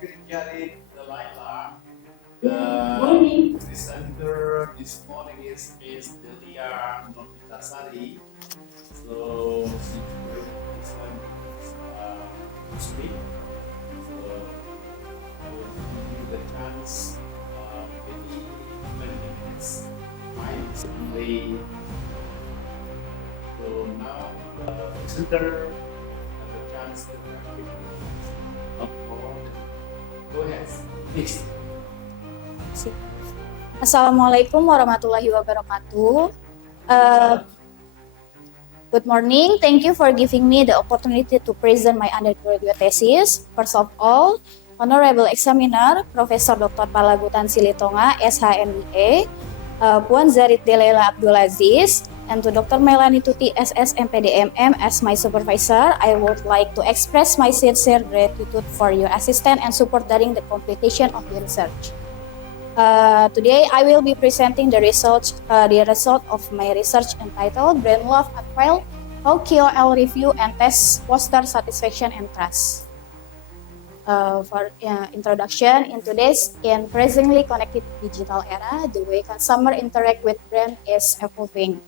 David Jared Delilah. The presenter this morning is Delia Novitasari. So she's going to speak. So I will give you the chance maybe 20 minutes. Only. So now the presenter have a chance to go ahead, please. Assalamualaikum warahmatullahi wabarakatuh. Good morning. Thank you for giving me the opportunity to present my undergraduate thesis. First of all, Honorable Examiner, Profesor Dr. Palagutan Silitonga, SHMBA, Puan Zarit Delela Abdulaziz, and to Dr. Melanie Tuti, SS MPDMM as my supervisor, I would like to express my sincere gratitude for your assistance and support during the completion of the research. Today, I will be presenting the result of my research entitled Brand Love at Fail, How KOL Review and Test Foster Satisfaction and Trust. For introduction, in today's increasingly connected digital era, the way consumers interact with brand is evolving.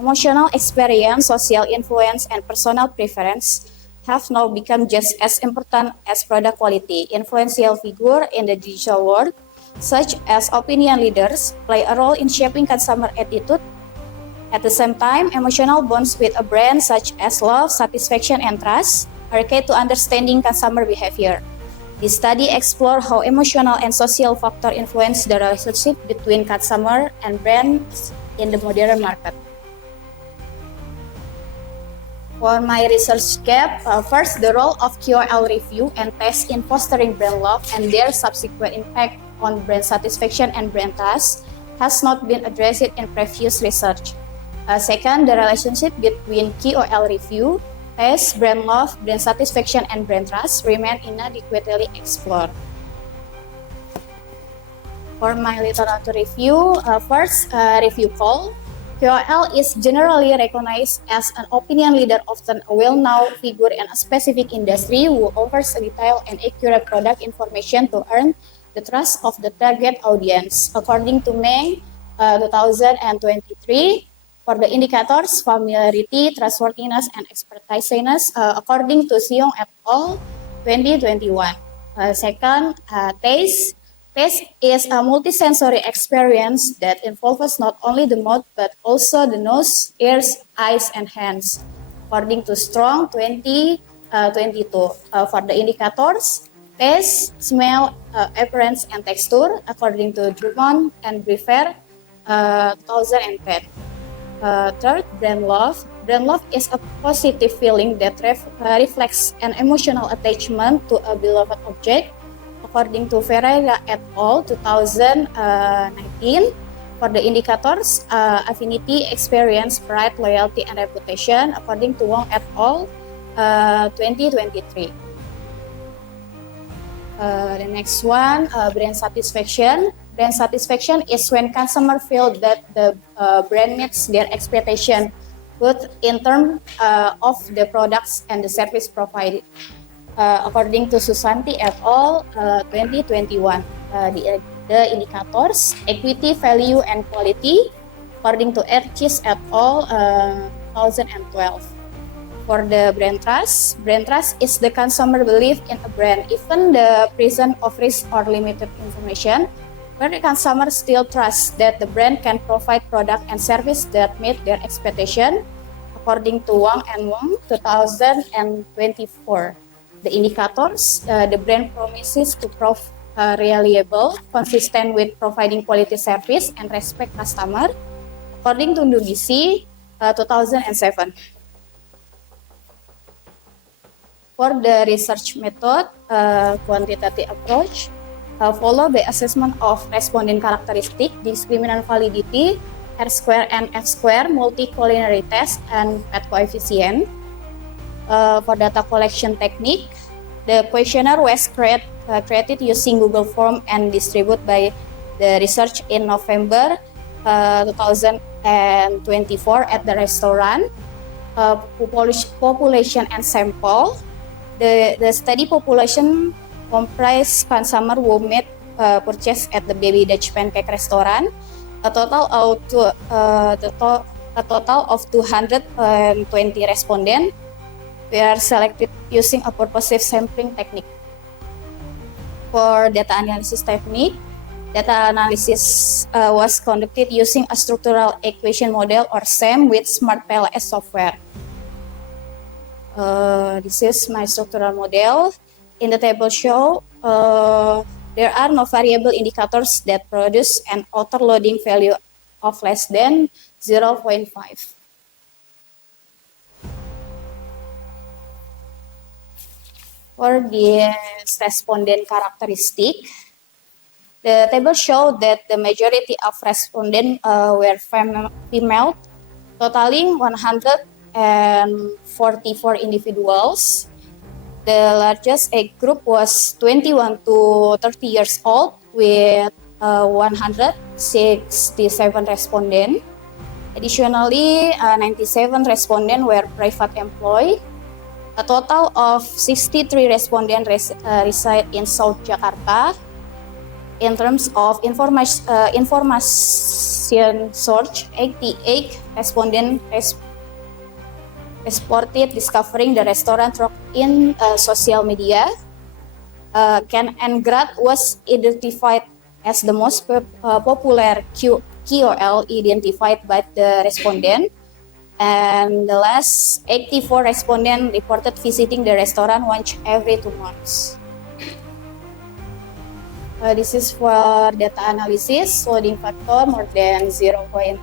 Emotional experience, social influence, and personal preference have now become just as important as product quality. Influential figures in the digital world, such as opinion leaders, play a role in shaping consumer attitude. At the same time, emotional bonds with a brand such as love, satisfaction, and trust are key to understanding consumer behavior. This study explores how emotional and social factors influence the relationship between consumer and brands in the modern market. For my research gap, first, the role of KOL review and tests in fostering brand love and their subsequent impact on brand satisfaction and brand trust has not been addressed in previous research. Second, the relationship between KOL review, tests, brand love, brand satisfaction, and brand trust remain inadequately explored. For my literature review, first, review call. KOL is generally recognized as an opinion leader, often a well-known figure in a specific industry who offers detailed and accurate product information to earn the trust of the target audience. According to May 2023, for the indicators familiarity, trustworthiness, and expertiseness, according to Sion et al. 2021. Second, taste. Taste is a multisensory experience that involves not only the mouth but also the nose, ears, eyes, and hands. According to Strong 2022, for the indicators, taste, smell, appearance, and texture, according to Drummond and Brever 2010. Third, brand love. Brand love is a positive feeling that reflects an emotional attachment to a beloved object. According to Ferreira et al. 2019, for the indicators, affinity, experience, pride, loyalty, and reputation, according to Wong et al. 2023. The next one, brand satisfaction. Brand satisfaction is when consumers feel that the brand meets their expectation, both in terms of the products and the service provided. According to Susanti et al. 2021, the indicators, equity, value, and quality, according to Erkis et al. 2012. For the brand trust is the consumer belief in a brand, even the presence of risk or limited information, where the consumer still trusts that the brand can provide product and service that meet their expectation, according to Wang and Wong 2024. The indicators, the brand promises to prove reliable, consistent with providing quality service and respect customer, according to Nubisi 2007. For the research method, quantitative approach, follow the assessment of respondent characteristic, discriminant validity, R-square and F-square, multi-culinary test, and PET coefficient. For data collection technique, the questionnaire was created using Google Form and distributed by the research in November 2024 at the restaurant. Population and sample. The study population comprise consumer who made purchase at the Baby Dutch Pancake restaurant. A total of 220 respondents were selected using a purposive sampling technique. For data analysis technique, data analysis was conducted using a structural equation model or SEM with SmartPLS software. This is my structural model. In the table show, there are no variable indicators that produce an outer loading value of less than 0.5. For this respondent characteristic, the table showed that the majority of respondents were female, totaling 144 individuals. The largest age group was 21 to 30 years old with 167 respondents. Additionally, 97 respondents were private employed. A total of 63 respondents reside in South Jakarta. In terms of information source, 88 respondents reported discovering the restaurant in social media. Ken and Grad was identified as the most popular KOL identified by the respondent. And the last 84 respondents reported visiting the restaurant once every 2 months. This is for data analysis, loading factor more than 0.7,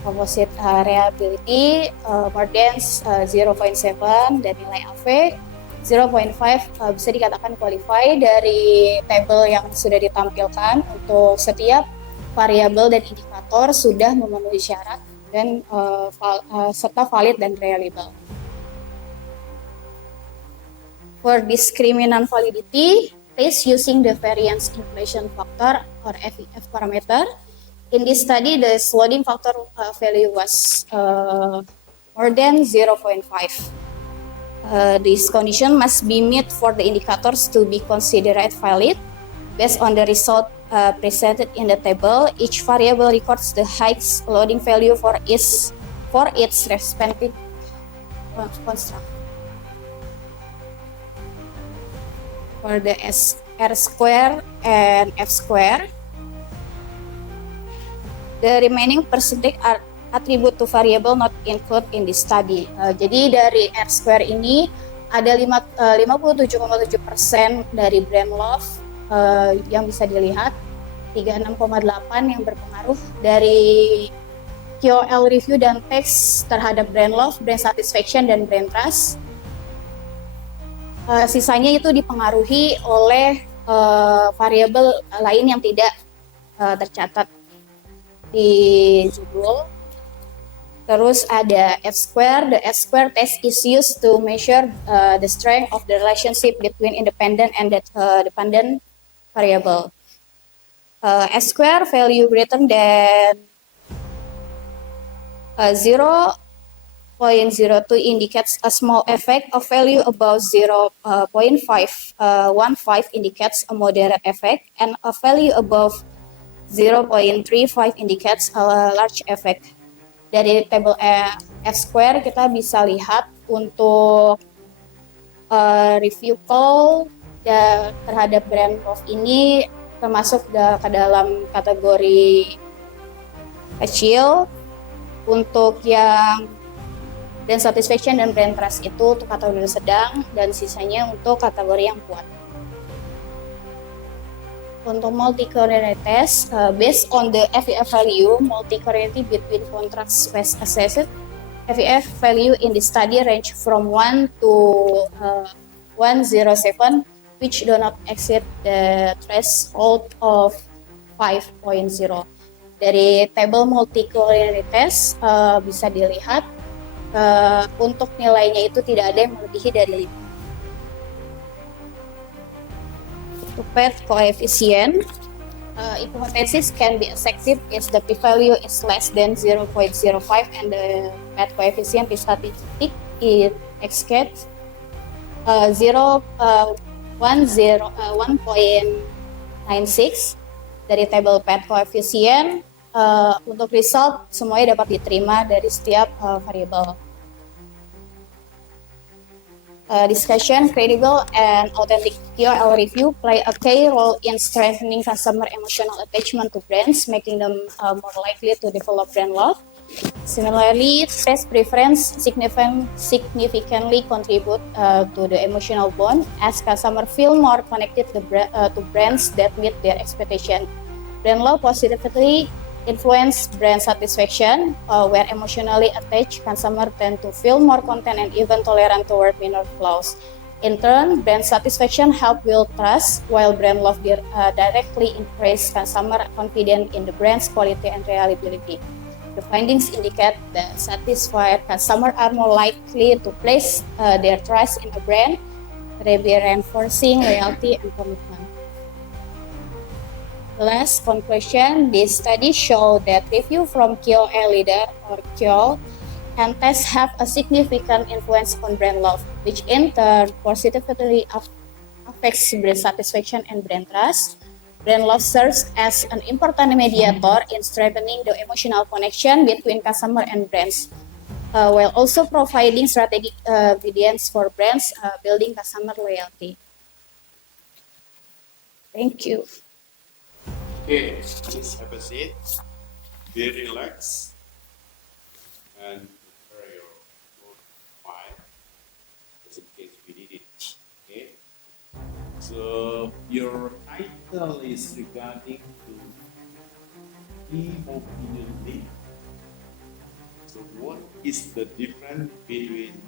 composite reliability more than 0.7, dan nilai AV 0.5 bisa dikatakan qualify dari tabel yang sudah ditampilkan. Untuk setiap variabel dan indikator sudah memenuhi syarat dan serta valid dan reliable. For discriminant validity, test using the variance inflation factor or VIF parameter. In this study, the loading factor value was more than 0.5. This condition must be met for the indicators to be considered valid. Based on the result presented in the table, each variable records the highest loading value for its respective construct. For the R square and F square, the remaining percentage are attribute to variable not included in this study. Jadi dari R square ini ada 57,7% dari brand love yang bisa dilihat, 36,8 yang berpengaruh dari KOL review dan teks terhadap brand love, brand satisfaction, dan brand trust. Sisanya itu dipengaruhi oleh variabel lain yang tidak tercatat di judul. Terus ada F square. The F square test is used to measure the strength of the relationship between independent and dependent variable. S square value greater than 0.02 indicates a small effect. A value above 0.515 indicates a moderate effect, and a value above 0.35 indicates a large effect. Dari table F square kita bisa lihat untuk review call terhadap brand love ini termasuk ke dalam kategori kecil. Untuk yang brand satisfaction dan brand trust itu untuk kategori sedang, dan sisanya untuk kategori yang kuat. Untuk multi-corollary test, based on the FEF value, multi-corollary between contracts was assessed. FEF value in the study range from 1 to 107, which do not exceed the threshold of 5.0. Dari table multi-corollary test bisa dilihat untuk nilainya itu tidak ada yang melebihi dari 5. To path coefficient, hypothesis can be effective if the p-value is less than 0.05 and the path coefficient is statistic. It exceeds 0.05 1.96 dari table PET coefficient. Untuk result semuanya dapat diterima dari setiap variabel. Discussion, credible and authentic KOL review play a key role in strengthening customer emotional attachment to brands, making them more likely to develop brand love. Similarly, taste preference significantly contribute to the emotional bond as customers feel more connected to brands that meet their expectation. Brand love positively influence brand satisfaction, where emotionally attached consumers tend to feel more content and even tolerant toward minor flaws. In turn, brand satisfaction help build trust, while brand love directly increase consumer confidence in the brand's quality and reliability. The findings indicate that satisfied consumers are more likely to place their trust in a brand, reinforcing loyalty and commitment. The last conclusion, this study showed that review from KOL leader or KOL and tests have a significant influence on brand love, which in turn positively affects brand satisfaction and brand trust. Brand love serves as an important mediator in strengthening the emotional connection between customer and brands, while also providing strategic evidence for brands building customer loyalty. Thank you. Okay, please have a seat. Be relaxed and prepare your vote file just in case we need it. Okay. So your title is regarding to key opinion leader. So what is the difference between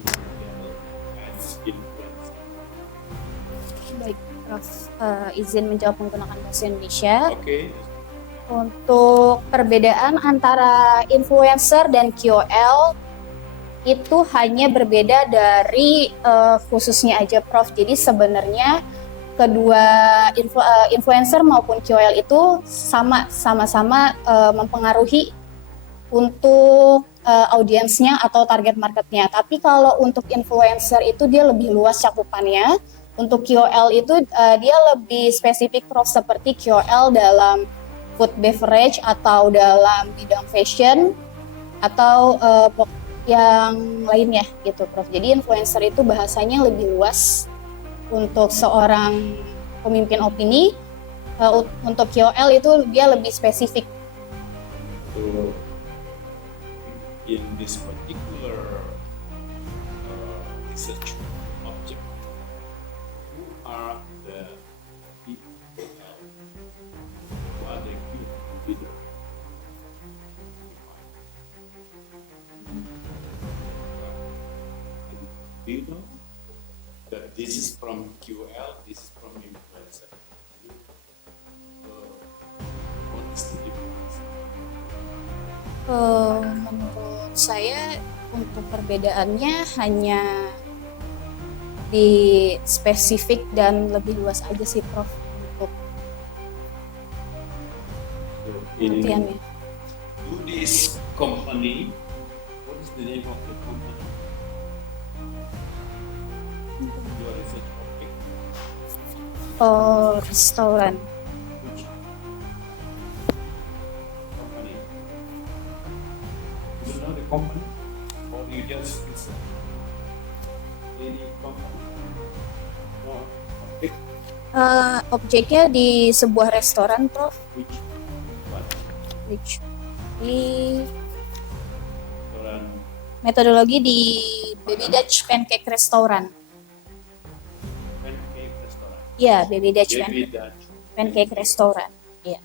URL and influencer? Baik, Prof. Izin menjawab menggunakan bahasa Indonesia. Oke. Untuk perbedaan antara influencer dan KOL itu hanya berbeda dari khususnya aja, Prof. Jadi sebenarnya kedua influencer maupun KOL itu sama-sama mempengaruhi untuk audiensnya atau target marketnya. Tapi kalau untuk influencer itu dia lebih luas cakupannya. Untuk KOL itu dia lebih spesifik, Prof, seperti KOL dalam food beverage atau dalam bidang fashion atau yang lainnya gitu, Prof. Jadi influencer itu bahasanya lebih luas untuk seorang pemimpin opini. Untuk KOL itu dia lebih spesifik. So, in this particular research object, who are the people? Who are the key leader? Do you know that this is from QL, this is from influencer? What is the difference? Menurut saya untuk perbedaannya hanya di spesifik dan lebih luas aja sih, Prof, untuk pengertiannya. Do this company, what is the name of the company? Your research object, Restoran. which company? You don't know the company, or you just research any company? No, object, Objeknya di sebuah restoran, Prof, which what? which di Restoran metodologi di Baby Dutch Pancake Restaurant. pancake restaurant. Iya, Baby Dutch Baby Dutch. Pancake Restaurant. Iya.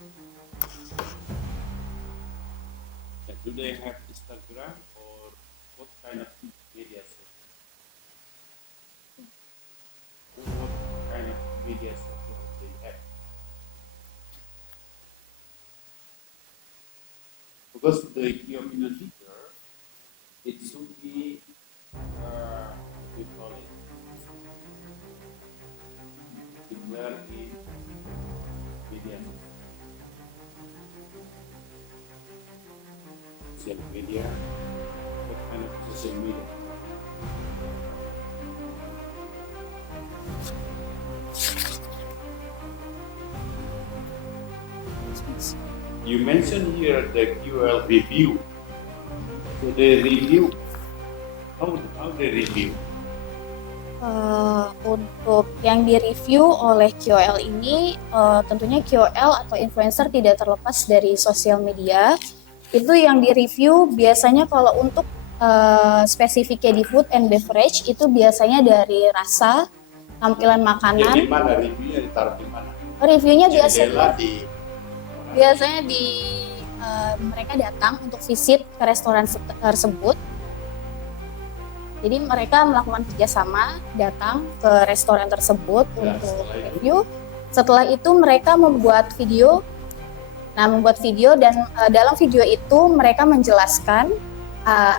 Do they have Instagram or what kind of media social? What kind of media social they have? Because the key opinion leader, it should be, we call it, declare in media social media. What kind of social media? You mentioned here the QL review. So they review. How they review? Untuk yang direview oleh KOL ini, tentunya KOL atau influencer tidak terlepas dari sosial media. Itu yang direview biasanya kalau untuk spesifiknya di food and beverage itu biasanya dari rasa, tampilan Ya, makanan. di mana reviewnya ditaruh di mana? Reviewnya Jendela biasanya di mereka datang untuk visit ke restoran tersebut. Jadi mereka melakukan kerjasama, datang ke restoran tersebut untuk review. Setelah itu mereka membuat video. Nah, membuat video dan dalam video itu mereka menjelaskan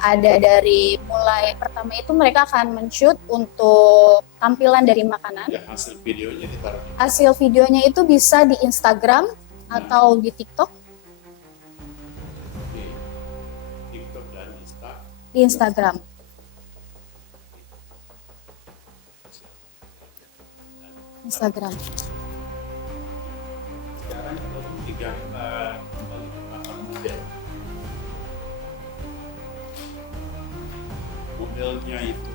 ada dari mulai pertama itu mereka akan men-shoot untuk tampilan dari makanan. Ya, hasil videonya ditaruh di Hasil videonya itu bisa di Instagram atau di TikTok. TikTok dan Di Instagram. Instagram. Sekarang kalau digambar kembali ke belakang model. Modelnya itu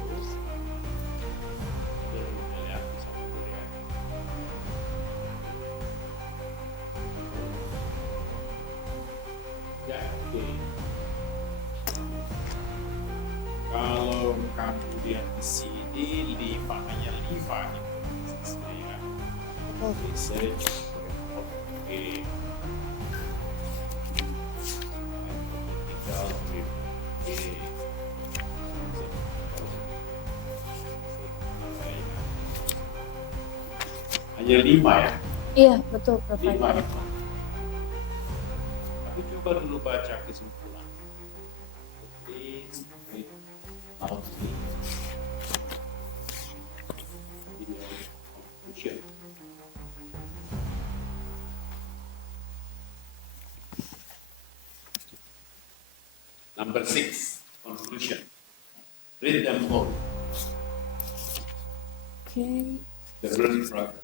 modelnya sama Korea. Ya, oke. Kalau kamu lihat di sini hanya 5 ya. Research, oke. Tinggal oke. Hanya 5 ya? Iya, betul, Prof. 5. Aku coba dulu baca kesimpulan. Please read loudly. Conclusion. Number 6, conclusion. Read them all. Okay. The first paragraph.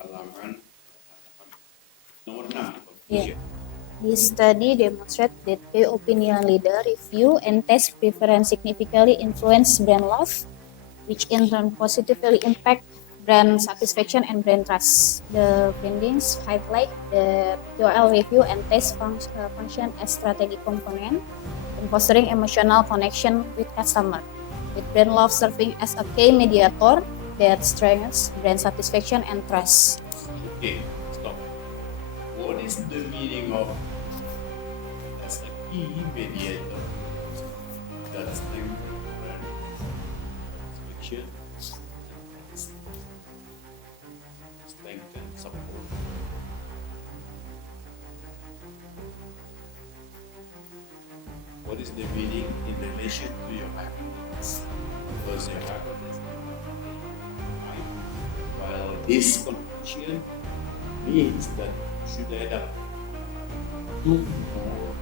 Halaman nomor 6, conclusion. This study demonstrates that key opinion leader review and taste preference significantly influence brand love, which in turn positively impact brand satisfaction and brand trust. The findings highlight the KOL review and taste function as strategic component in fostering emotional connection with customer, with brand love serving as a key mediator that strengthens brand satisfaction and trust. Okay, stop. What is the meaning of as a key mediator that strengthens brand satisfaction? Strengthen support. What is the meaning in relation to your happiness? Because your happiness, right? While this conclusion means that you should adapt to more.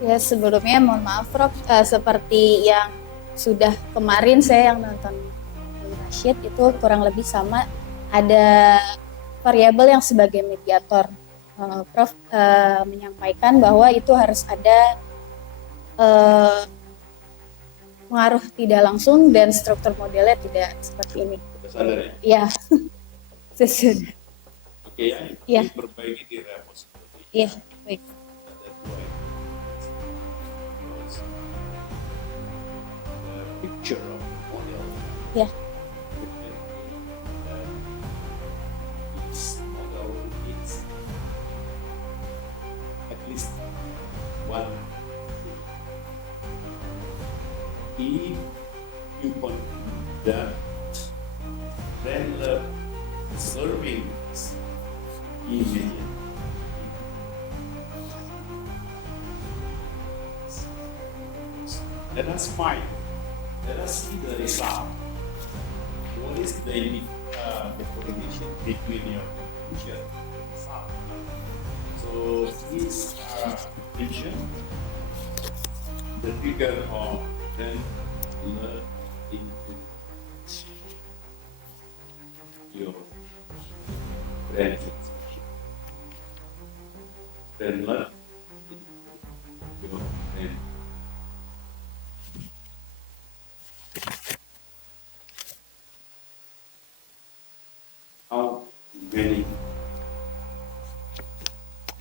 Ya, sebelumnya mohon maaf Prof, seperti yang sudah kemarin saya yang nonton Rashid itu kurang lebih sama, ada variabel yang sebagai mediator. Prof menyampaikan bahwa itu harus ada pengaruh tidak langsung dan struktur modelnya tidak seperti ini. Sadar ya? Iya. Sesudah. Oke ya, Iya. diperbaiki di repository. Iya, baik. Ada 2 ya. The picture of the model. Iya. Each model is at least one. If you conclude that brand love serving immediately. Let us find. Let us see the result. What is the correlation between your conclusion and the result? So these are mentioned. The figure of then learn into your brain expansion. Then learn your brain. How many?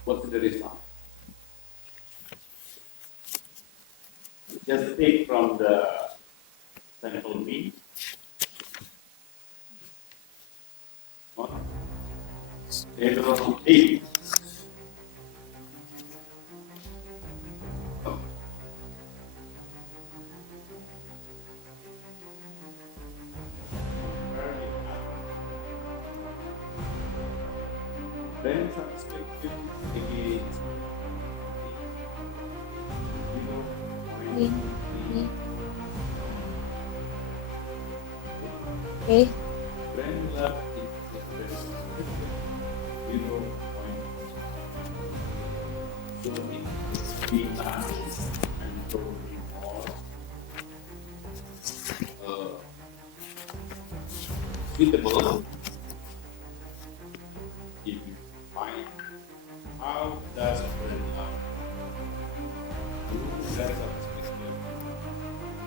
What's the result? Just take from the sample mean. Table of 8. Then satisfaction against Okay. Brain love is 0. So it becomes and probably more suitable if you find how does brain love do that satisfaction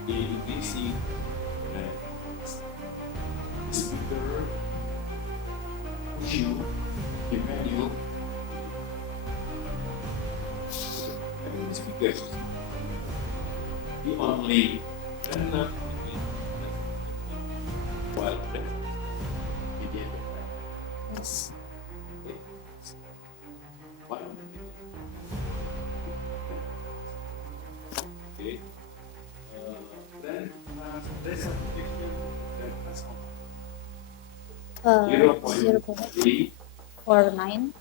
in increasing the speaker you depend you and the speakers the only random while immediate Yes. one okay then presentation then Zero 0.3 or 9.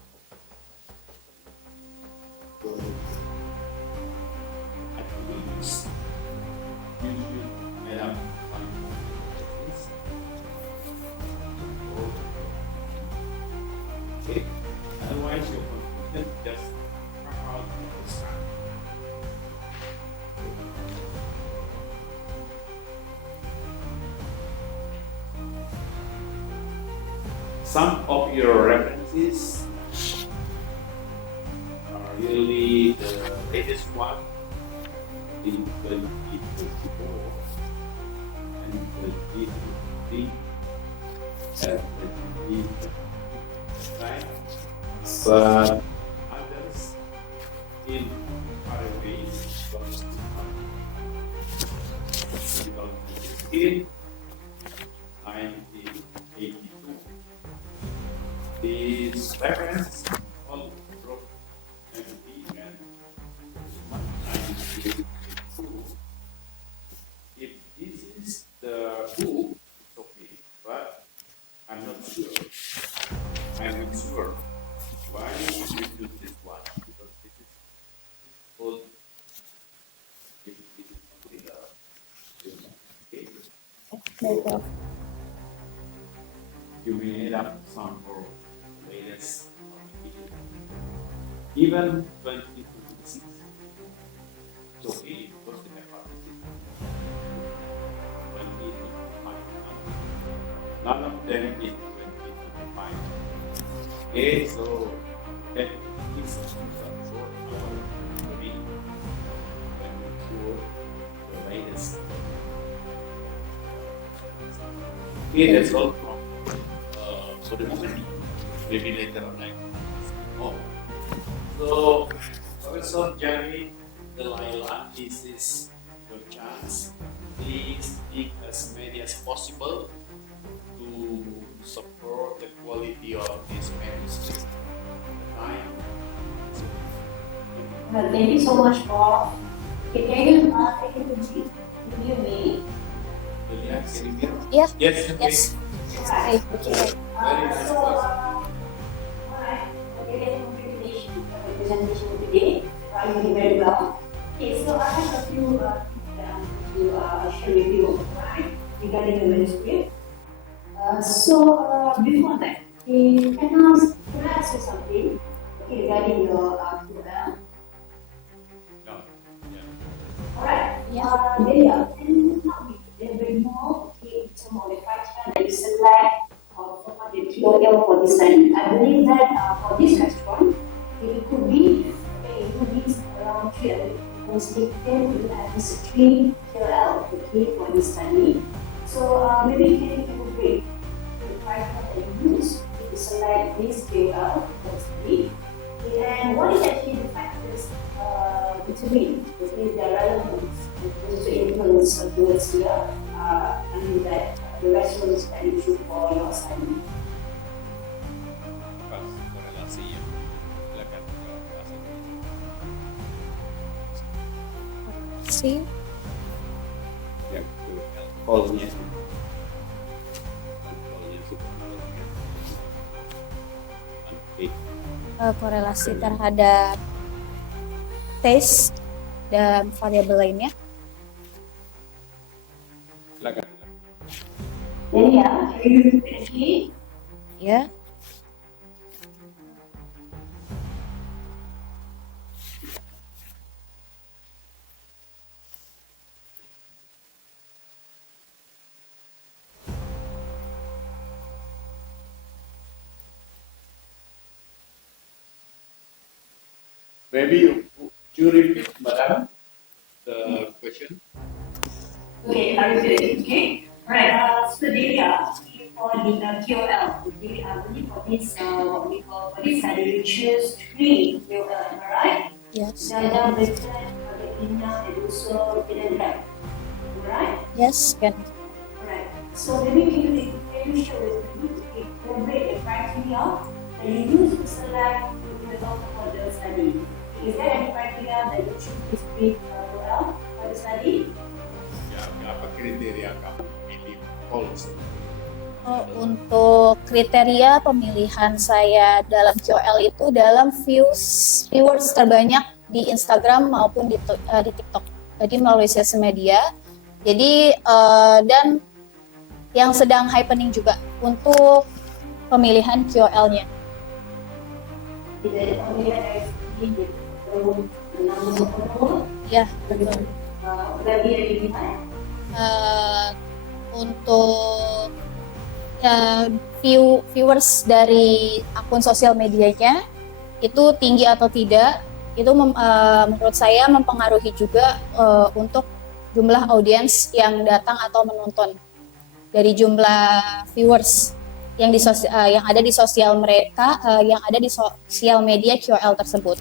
Okay, otherwise your confusion just come out of the sun. Some of your references are really the latest one in 2024 and 2023 and 2023, right? But others in other ways, 2016, 1982. These references all broke and began 1982. If this is the book, it's okay, but I'm not sure. I'm not sure why you choose this one because this is called this is only the okay. You may add up some for the latest even 2026. So okay, what's the hypothesis? 2025. None of them is 2025. Okay, so that is some short our read for the latest. Okay, that's all from for the moment. Maybe later on I can. Oh, so Professor Jerry Delilah, this is your chance. Please speak as many as possible to support the quality of this manuscript. Time. Thank you so much, Bob. Okay, can you take it to me? Yes, can you hear? Yes. Yes. Okay. Yes. Right. Okay. Very nice. Alright. Okay, congratulations for the presentation today. You did very well. Okay, so I have a few to share with you, right, regarding the manuscript. Before that, can I ask you something? Okay, regarding your QL. No. Yeah. Alright. Yeah. Can you tell me a little bit more in terms of the criteria that you select or format the KOL for this study. I believe that for this restaurant, it could be around 300 mostly 10 to at least 3 KOL for this study. So maybe can you elaborate the criteria that you use to select this KOL for the study? And what is actually the factors between their relevance to influence towards here that the restaurants that you choose for your study? Korelasi ya, silakan korelasi. See? Ya, alkoholnya supermarket. Korelasi terhadap taste dan variabel lainnya. Silakan. Then yeah, can you repeat again? Ya. Maybe you repeat, madam, the question. Okay, I repeat it, okay? Right, so Delia, for the KOL, okay, I believe for this, what we call, for this study, you choose 3 KOL, am I right? Yes. Dada, Britain, Argentina, and also Finland, right? Yes, can. Alright, so maybe can you share with me, elaborate the criteria that you use to select the doctor for the study? Is there any criteria that you choose this 3 KOL for the study? Ya, apa kriteria kamu pilih polls? Untuk kriteria pemilihan saya dalam KOL itu dalam viewers terbanyak di Instagram maupun di TikTok. Jadi melalui sosial media. Jadi dan yang sedang happening juga untuk pemilihan KOL-nya. Tidak pemilihan dari segi nama Ya, betul. lagi yang dilihat. Untuk viewers dari akun sosial medianya itu tinggi atau tidak, itu menurut saya mempengaruhi juga untuk jumlah audiens yang datang atau menonton dari jumlah viewers yang ada di sosial mereka, yang ada di sosial media KOL tersebut.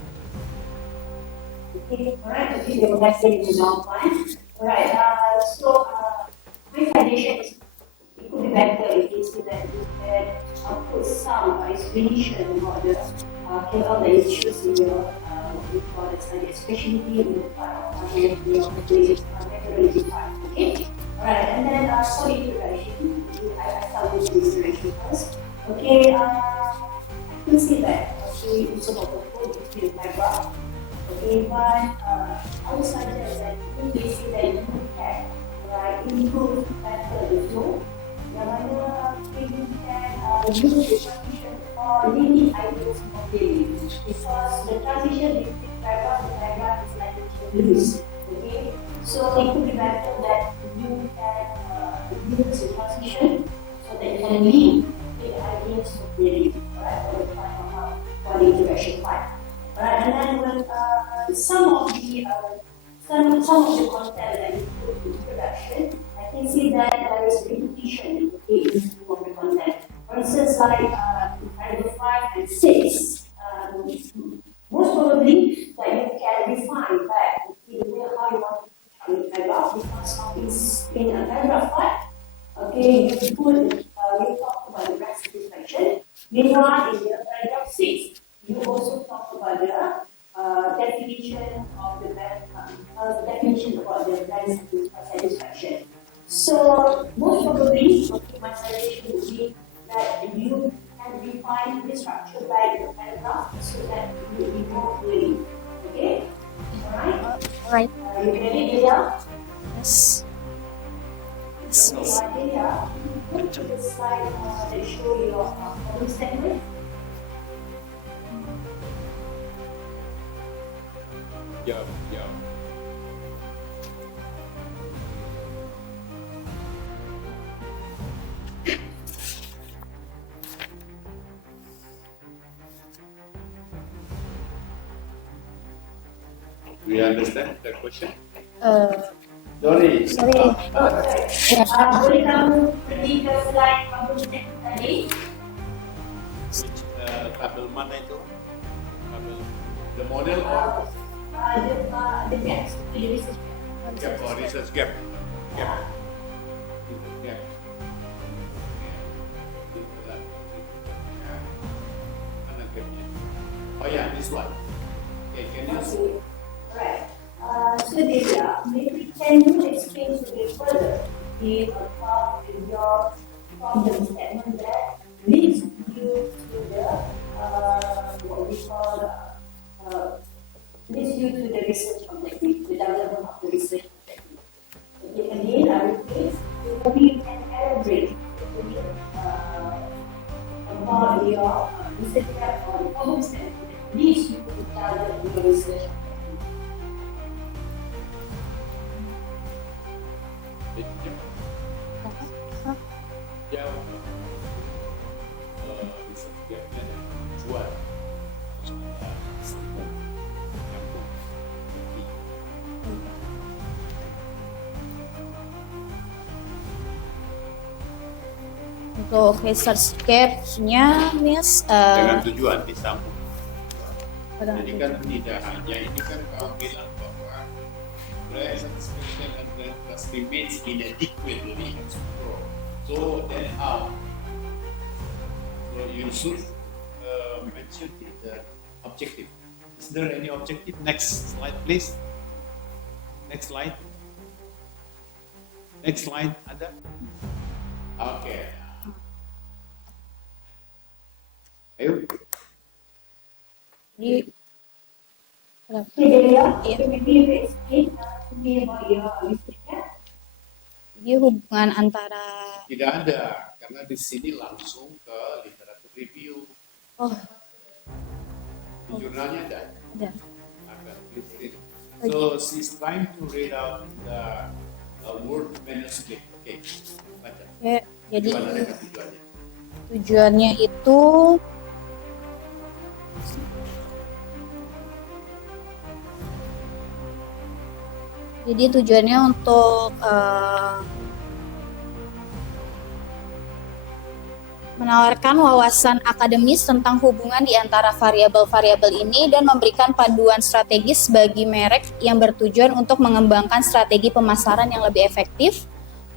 Okay, alright, okay, terima kasih jawaban. Alright, so my suggestion is it could be better if you see that you can put some explanation about the KOL that you choose in your for the study, especially in the part of your methodology part. Okay, alright, and then for the introduction, I start with the introduction first. Okay, I can see that we also have the full experience background. Okay, but I would suggest that you see that you can improve better the flow. Yang mana you can use the transition or limit ideas more clearly, because the transition between paragraph and paragraph is like loose. Okay, so it could be better that you can use the transition so that you can lead the ideas more clearly, right? For the introduction part. Right, and then when some of the content that you put in introduction, I can see that there is repetition in some of the content. For instance, like paragraph 5 and 6, most probably that you can refine back the way how you want to put the paragraph, because in a paragraph 5, okay, you talk about the brand satisfaction. Meanwhile, in the paragraph 6, you also talk about the definition of the brand, definition about the brand satisfaction. So most probably, my suggestion would be that you can refine the structure by the paragraph so that you will be more clear. Okay, alright. You ready, Delia? Yes. So, Delia, go to the slide that show your problem statement. Ya. you understand the question? Sorry. Sorry. Boleh kamu pergi ke slide komputer tadi? Tabel mana itu? Tabel the model or The gaps, the research gap or research gap? Gap. Gap. Mana gapnya? Oh ya, this one. Okay, can you see? Right. So Divya, maybe can you explain to me further the part in your problem statement that leads you to the what we call leads you to the research objective, the development of the research objective. Okay, again, I repeat, maybe you can elaborate about your research or the problem statement that leads you to develop your research. Jauh. Research gapnya dan tujuan. Untuk research gap-nya, Miss, Dengan tujuan disambung. Jadi kan tidak hanya ini kan kamu bilang bahwa grant satisfaction and grant trust remains inadequately explore. So then how? So you should mention the objective. Is there any objective? Next slide, please. Next slide. Next slide, ada? Okay. Ayo. Jadi, jadi hubungan antara Tidak ada, karena di sini langsung ke literatur review. oh Di jurnalnya ada. ada Please read. So she's trying to read out the word manuscript. Okay, baca. Oke, jadi Gimana dengan tujuannya? tujuannya itu untuk menawarkan wawasan akademis tentang hubungan di antara variabel-variabel ini dan memberikan panduan strategis bagi merek yang bertujuan untuk mengembangkan strategi pemasaran yang lebih efektif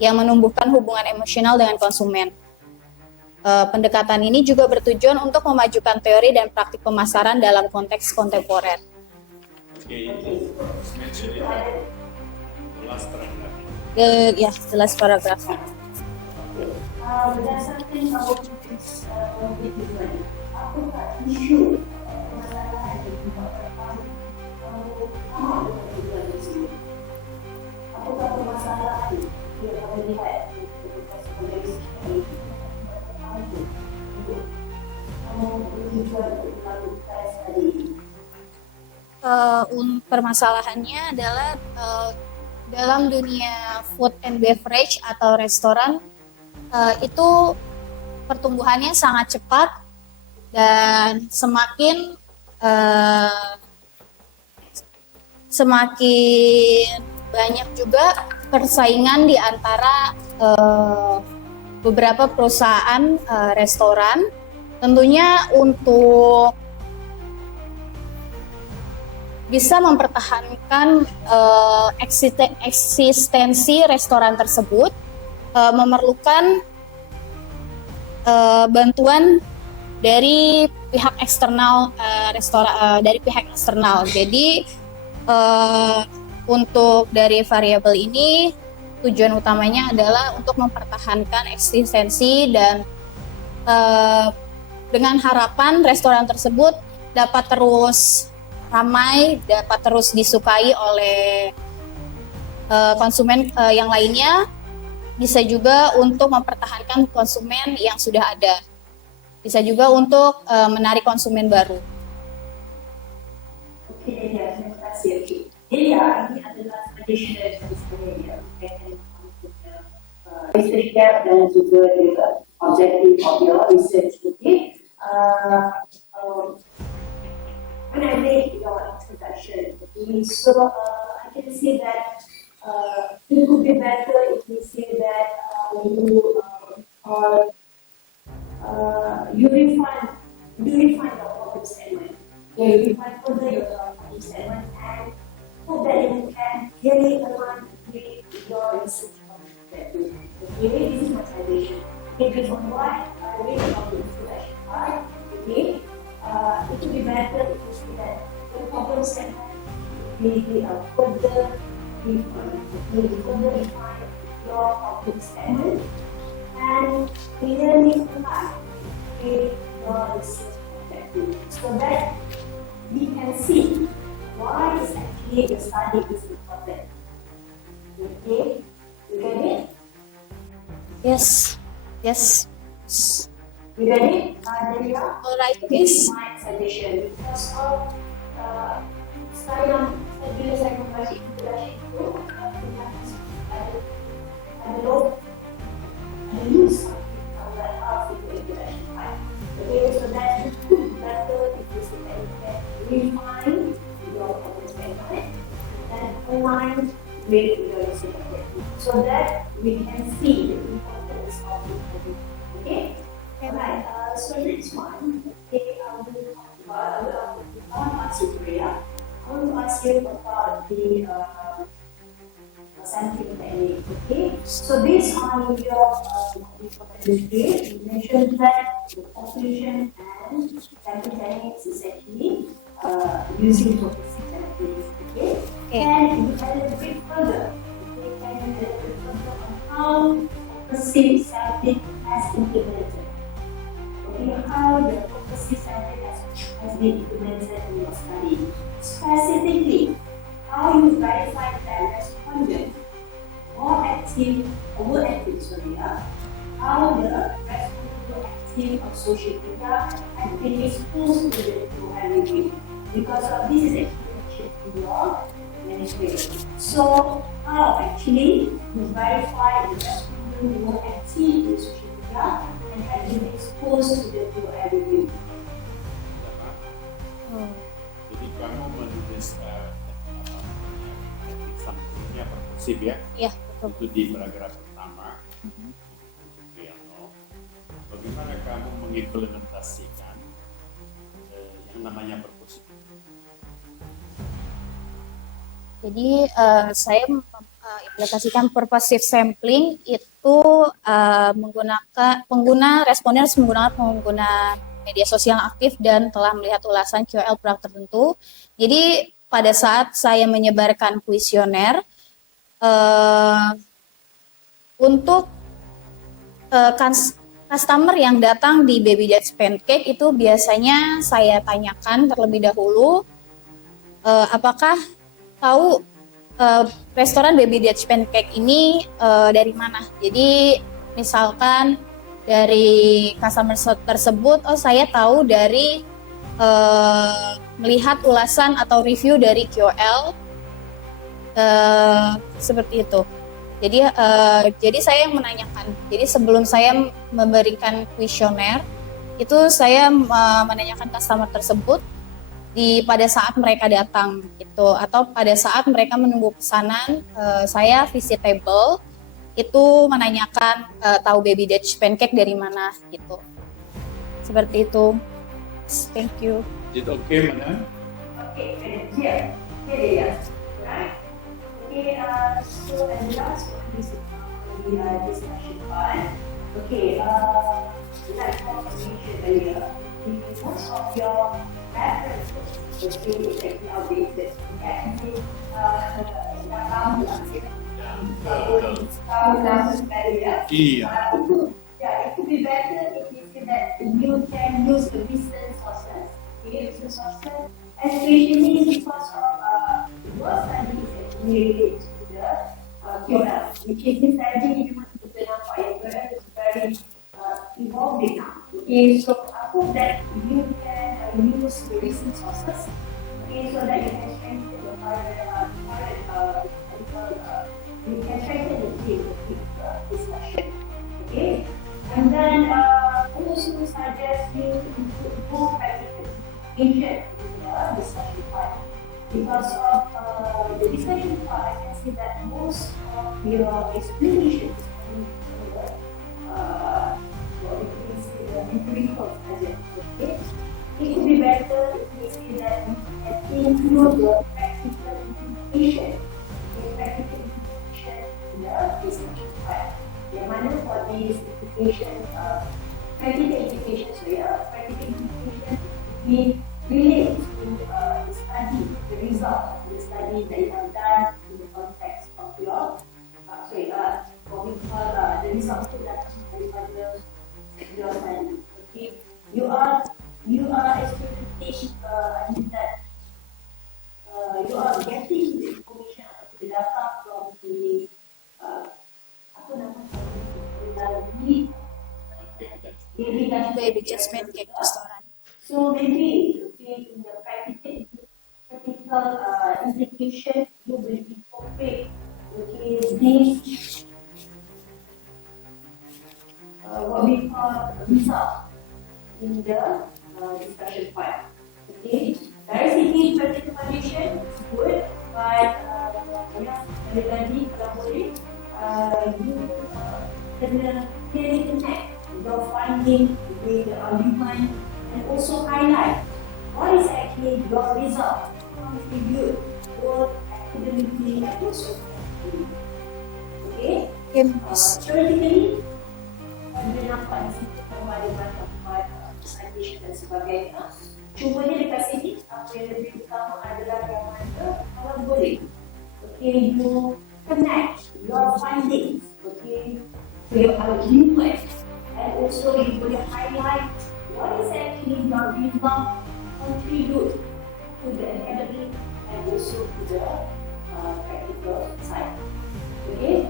yang menumbuhkan hubungan emosional dengan konsumen. Pendekatan ini juga bertujuan untuk memajukan teori dan praktik pemasaran dalam konteks kontemporer. Okay, mention it. The last paragraph. Ya, jelas paragrafnya. Berdasarkan konteks tujuan, apakah isu permasalahan yang diperlukan sama dengan tujuan tersebut? Apakah permasalahan yang kamu lihat sebagai sesuatu untuk tujuan untuk melakukan studi ini? Permasalahannya adalah dalam dunia food and beverage atau restoran itu pertumbuhannya sangat cepat dan semakin banyak juga persaingan di antara beberapa perusahaan restoran. Tentunya untuk bisa mempertahankan eksistensi restoran tersebut memerlukan bantuan dari pihak eksternal dari pihak eksternal. Jadi untuk dari variabel ini tujuan utamanya adalah untuk mempertahankan eksistensi dan dengan harapan restoran tersebut dapat terus ramai, dapat terus disukai oleh konsumen yang lainnya. Bisa juga untuk mempertahankan konsumen yang sudah ada. Bisa juga untuk menarik konsumen baru. Oke, ya, terima kasih. Dia ini adalah additional research gap dan juga objective of your research. Okay. When I made your introduction, you Okay, so I can say that it would be better if we say that you refine your problem statement. Yeah, you refine further your problem statement and hope that you can really align with your research objective. Okay, this is my suggestion. Okay, based on what I read about the introduction part, okay, it would be better if you say that the problem statement will be further refine your problem statement and clearly align with your research objective so that we can see why is actually the study is important. Okay, you get it? Yes. Yes. You get it? There you are. All right. This Yes. is my suggestion because of saya bila saya membaca introduction itu ada use of introduction part. Okay, so that better if you say that you can refine your problem statement and align with your research objective so that we can see the importance of the topic. Okay? Alright, so next one, okay, I want to ask you, Priya. I want to ask you about the scientific technique. Okay, so based on your you mentioned that the population and scientific techniques is actually using focusing techniques. Okay, and you elaborate further. Okay, can you elaborate further on how focusing scientific has implemented? How the focusing scientific has been implemented in your study. Specifically, how you verify that respondents more active, how the respondents were active on social media and been exposed to the review. Because of this is actually in your manuscript. So, how actually you verify the respondents were active in social media and have been exposed to the review. Jadi kamu menulis sampulnya perkusif ya? Iya, betul. Itu di paragraf pertama. Piano. Bagaimana kamu mengimplementasikan yang namanya perkusif? Jadi saya implementasikan purposive sampling itu menggunakan responden menggunakan media sosial yang aktif dan telah melihat ulasan KOL produk tertentu. Jadi pada saat saya menyebarkan kuesioner untuk customer yang datang di Baby Dutch Pancake itu biasanya saya tanyakan terlebih dahulu apakah tahu restoran Baby Dutch Pancake ini dari mana. Jadi misalkan dari customer tersebut, oh saya tahu dari melihat ulasan atau review dari KOL seperti itu. Jadi saya menanyakan. Jadi sebelum saya memberikan kuesioner, itu saya menanyakan customer tersebut pada saat mereka datang gitu, atau pada saat mereka menunggu pesanan, saya visitable. Itu menanyakan tahu Baby Dutch Pancake dari mana gitu. Seperti itu. Thank you. Is it okay, Madam? Okay, here it is. Right? Okay, so and the last one is the discussion part. Okay, like what I mentioned earlier, most of your references will be outdated. Actually, Iya. Yeah, it could be better if you say that you can use the recent sources, recent sources, especially because of your study is actually related to the QL, which is the study you want to learn for QL is very evolving now. Okay, so I hope that you can use the recent sources, okay, so that you can strengthen the you can strengthen the team with discussion. Okay, and then also suggest you to include more practical in the discussion part because of explanation part, I can see that most of your explanations in the what we say the empirical subject. Okay, it could be better if we say that we can include the practical implication, in the discussion part. Yang mana for this implication, practical implication, we relate to the study, the result of the study that you have done in the context of your, what we call the result of that your study. Okay, you are expecting that you are getting the information atau the data from the apa nama dari Baby Jasmine Cake Restoran. So maybe in the practical implication, you will incorporate this what we call result in the discussion part. Okay, dari segi practical condition is good, but sekali lagi kalau boleh you kena clearly connect your finding with the argument and also highlight what is actually your result contribute both academically and also practically. Okay, theoretically dia nampak di situ ada banyak presentation dan sebagainya. Cumanya dekat sini apa yang lebih utama adalah yang mana kalau boleh, okay, you connect your findings, okay, to your argument, and also you boleh highlight what is actually your result contribute to the academic and also to the practical side. Okay,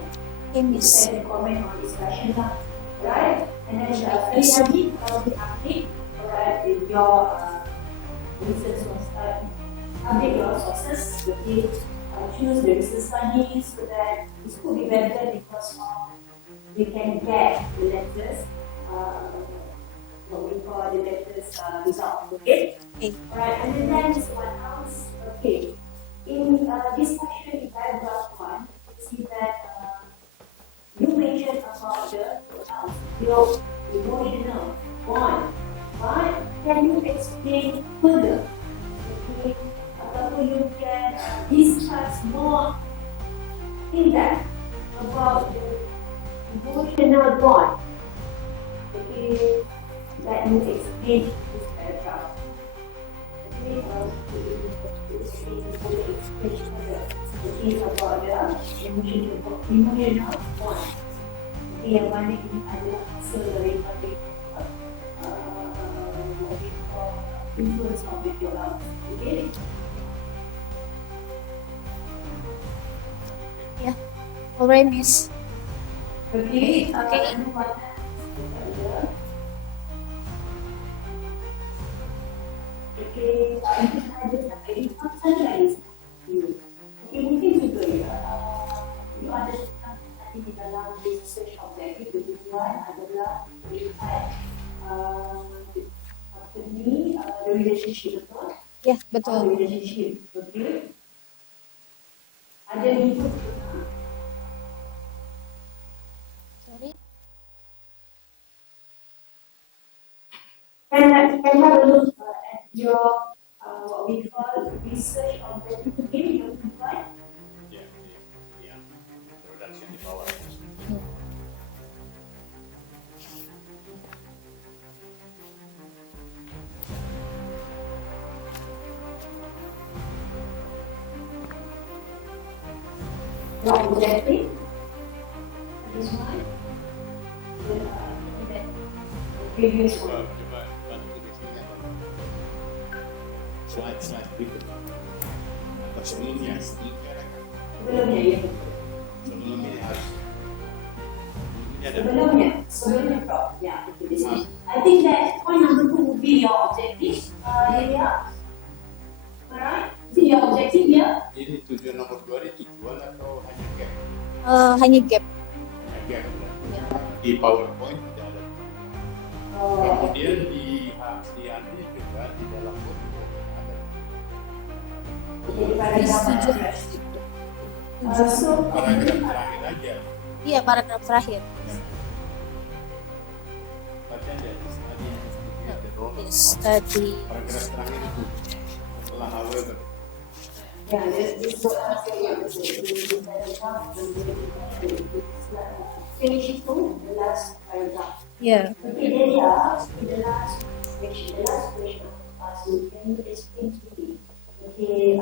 Miss. saya comment on discussion lah, right? And then sekali lagi kalau di update, alright, with your research sources, update your sources, okay, choose the research studies so that this could be better because we can get the latest what we call the latest result. Okay? Alright, and then that is what else. Okay, in discussion in paragraph 1, you can see that you mentioned about your emotional bond. But can you explain further? Okay, ataupun you can discuss more in depth about the emotional bond. Okay, that you explain this paragraph. Okay, about the emotional bond. Okay, yang mana ini adalah hasil daripada influence of the dialogue. Okay? Yeah. Alright, Miss. Okay. Okay. Okay, itu sahaja sampai di summarize. Okay, mungkin juga ya, you ada tadi di dalam research objective tujuan adalah melihat the relationship, betul? Ya, betul. Relationship, okay? Ada itu. Sorry. Can have a look at your what we call research objective again, your tujuan. Yeah. Introduction di bawah. Your objective. This one. The previous one. Coba bantu di sini apa? Slide berikut. Atau sebelumnya Sebelumnya ya. sebelumnya harus ini ada Sebelumnya Prof. Ya, itu di sini. I think that point number 2 would be your objective area. Alright. Is it your objective here? ini tujuan nomor 2 ini tujuan atau hanya gap? Hanya gap. Hanya gap. Di PowerPoint tidak ada. Kemudian di anunya juga di dalam Word juga ada. Jadi pada gambar Paragraf terakhir aja. Iya, paragraf terakhir. Baca aja. This study. Paragraf terakhir itu setelah however. Yeah, this is finish it to the last paragraph. Yeah. Okay, then in the last question, so can you explain to me, okay,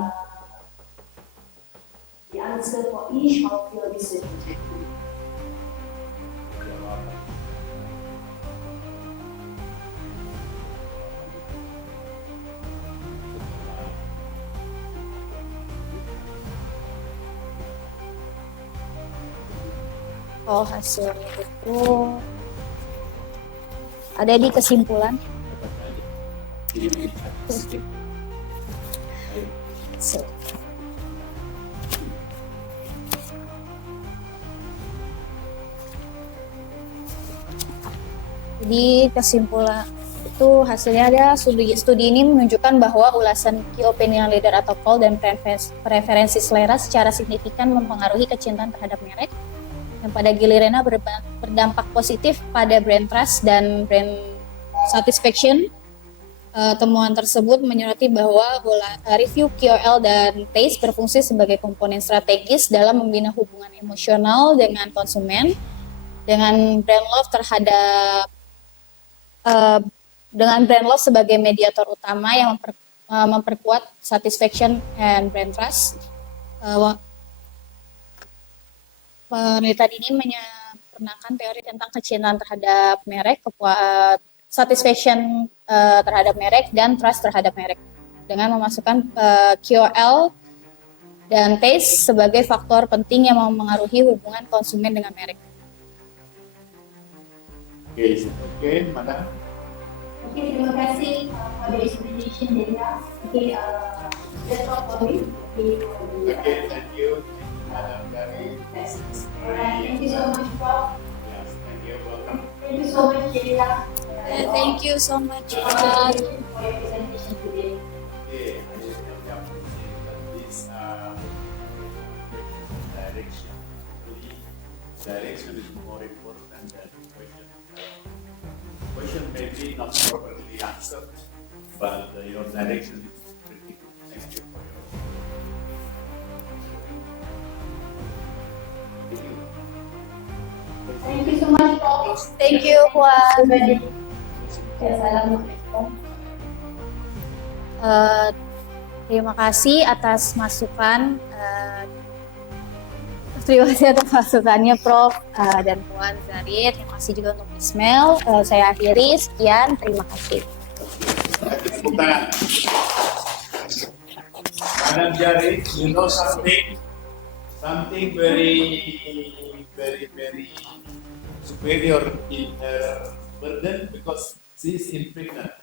the answer for each of your research objectives? Oh, hasilnya itu ada di kesimpulan. So. Jadi kesimpulan itu hasilnya ada studi ini menunjukkan bahwa ulasan key opinion leader atau call dan preferensi selera secara signifikan mempengaruhi kecintaan terhadap merek yang pada gilirannya berdampak positif pada brand trust dan brand satisfaction. Temuan tersebut menyoroti bahwa review QOL dan taste berfungsi sebagai komponen strategis dalam membina hubungan emosional dengan konsumen, dengan brand love sebagai mediator utama yang memperkuat satisfaction and brand trust. Penelitian ini menyempurnakan teori tentang kecintaan terhadap merek, satisfaction terhadap merek, dan trust terhadap merek dengan memasukkan QOL dan taste sebagai faktor penting yang mempengaruhi hubungan konsumen dengan merek. Oke, mana? Oke, terima kasih for the explanation, Delia. Oke, that's all for me. Oke, thank you, Madam Dari. Alright, thank you so much, Prof. Yes, thank you. Welcome. Thank you so much, Delia. Thank you so much. For your presentation today. Okay, I will help you that this direction. Really, direction is more important than question. Question may be not properly answered, but your direction is pretty good. Thank you for your. Thank you. Thank you so much, Prof. Thank you, Juan. Assalamualaikum. Terima kasih atas masukan. Terima kasih atas masukannya, Prof. Dan Puan Zari. Terima kasih juga untuk Ismail. Saya akhiri. Sekian. Terima kasih. Tepuk tangan. Madam Jari, you know something very superior in her burden because she is impregnant.